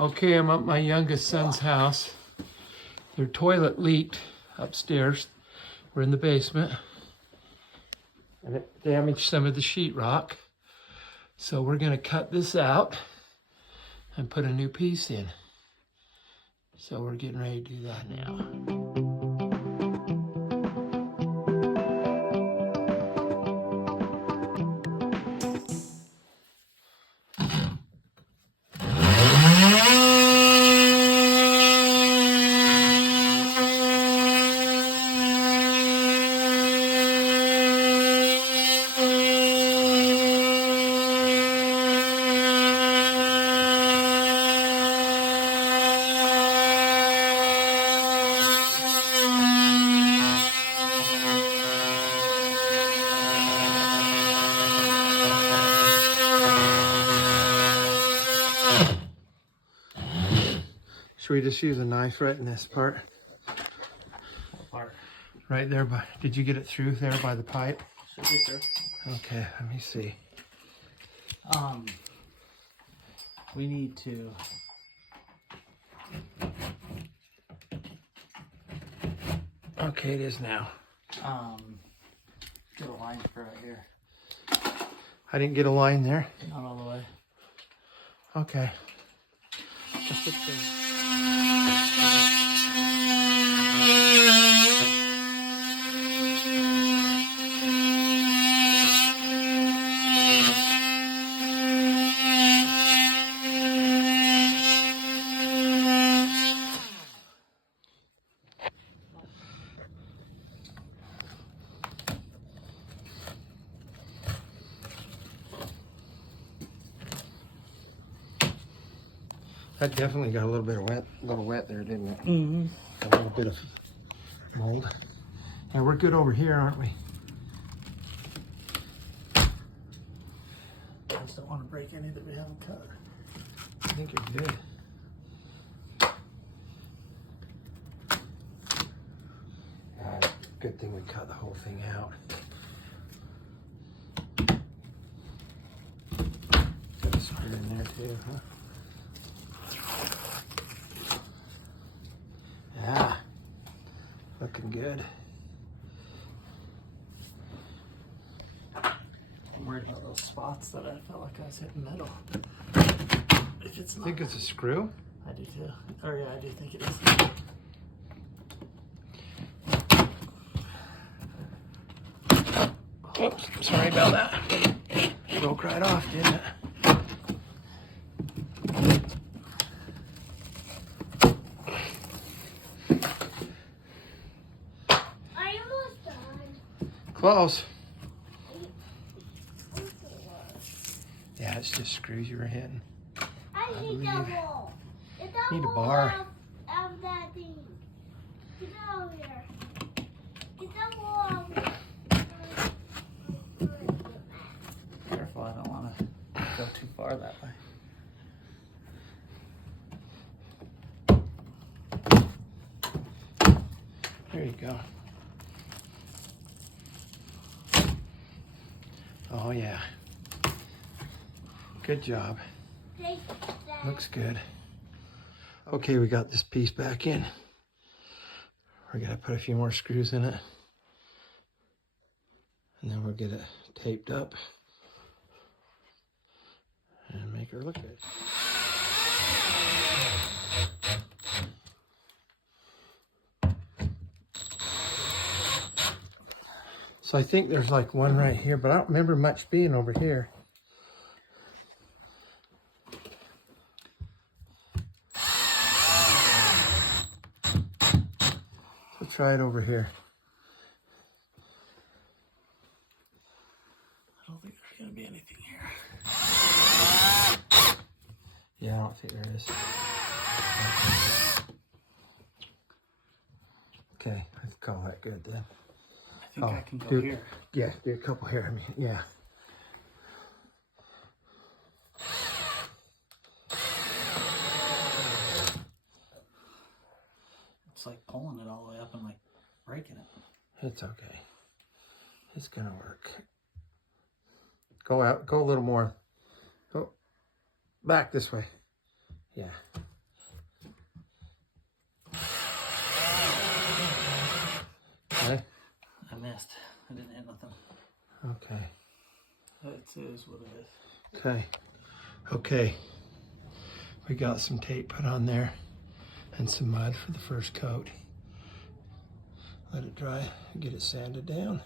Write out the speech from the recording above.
Okay, I'm at my youngest son's house. Their toilet leaked upstairs. We're in the basement. And it damaged some of the sheetrock. So we're gonna cut this out and put a new piece in. So we're getting ready to do that now. Should we just use a knife right in this part? What part? Right there by, did you get it through there by the pipe? Should be through. Okay, let me see. We need to Okay, it is now. get a line for right here. I didn't get a line there. Not all the way. Okay. Let's put the That definitely got a little bit of wet there, didn't it? Mm-hmm. A little bit of mold. And we're good over here, aren't we? I just don't want to break any that we haven't cut. I think you're good. Good thing we cut the whole thing out. Got a screw in there too, huh? Yeah, looking good. I'm worried about those spots that I felt like I was hitting metal. If it's I not, think it's a screw. I do too. Or yeah, I do think it is. Oops, sorry about that. Broke right off, didn't it? Are you almost done? Close. Yeah, it's just screws you were hitting. I need believe- the wall. Get the Need a wall bar. Out of that thing. Get it over here. Get the wall out of here. Careful, I don't want to go too far that way. There you go. Oh yeah. Good job. Take that. Looks good. Okay, we got this piece back in. We're gonna put a few more screws in it. And then we'll get it taped up and make her look good. So I think there's like one right here, but I don't remember much being over here. So try it over here. I don't think there's going to be anything here. Yeah, I don't think there is. Okay, let's call that good then. I think I can go do- here. Yeah, be a couple here. I mean, yeah. It's like pulling it all the way up and like breaking it. It's okay. It's gonna work. Go out, go a little more. Go back this way. Yeah. Okay. I missed. I didn't hit nothing. Okay. It is what it is. Okay. Okay. We got some tape put on there and some mud for the first coat. Let it dry and get it sanded down.